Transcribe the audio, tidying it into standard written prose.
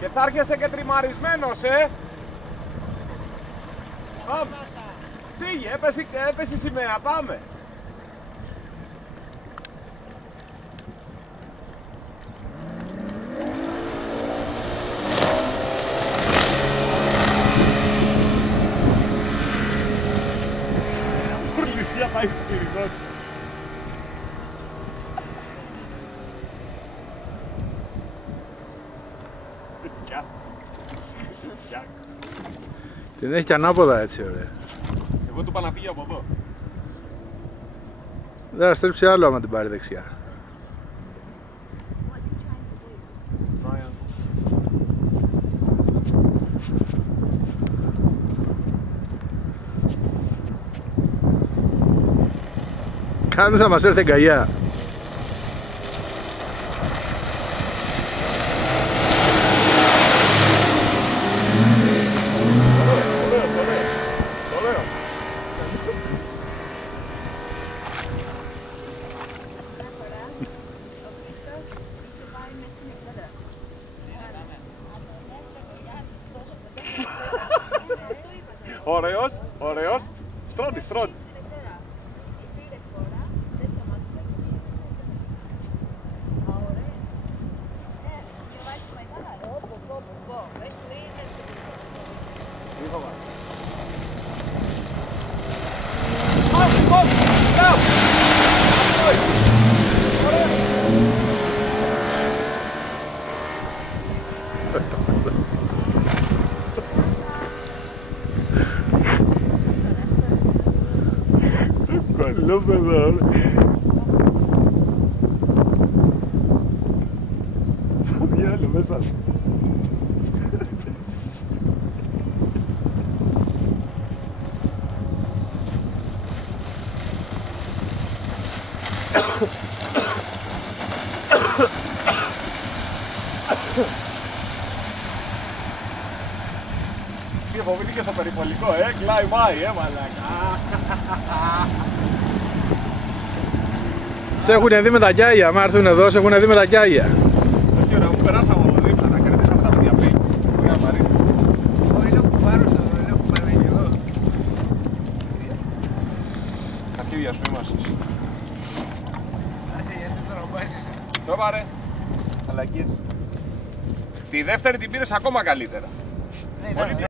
Και θα έρχεσαι και τριμαρισμένος, Πάμε. Φύγε, έπεσε η σημαία, πάμε. Πουρλησία πάει σπυρινός. Την έχει και ανάποδα έτσι, ωραία. Εγώ του είπα να φύγει από εδώ. Δεν θα στρίψει άλλο άμα την πάρει δεξιά. Κάνεις να μας έρθει εγκαγιά. Ωραίος, ωραίος. Στρώνει, στρώνει. Καλό παιδό. Στο διάλο μέσα. Τι φοβήθηκε στο περιπολικό, κλάει μάι, μαλάκα. Σε έχουνε δει με τα γιάγια, άμα έρθουν εδώ σε έχουνε δει με τα γιάγια. Όχι ωραία, μου περάσαμε από δίπλα, να κρατήσαμε τα παιδιά πριν. Ωραία Μαρή. Όλο που πάρω στο ρολό που πάνε και εγώ. Αρχίδια σου είμαστε. Άσε γιατί το ρομπάρεις. Το πάρε. Αλακίες. Τη δεύτερη την πήρες ακόμα καλύτερα. Ναι,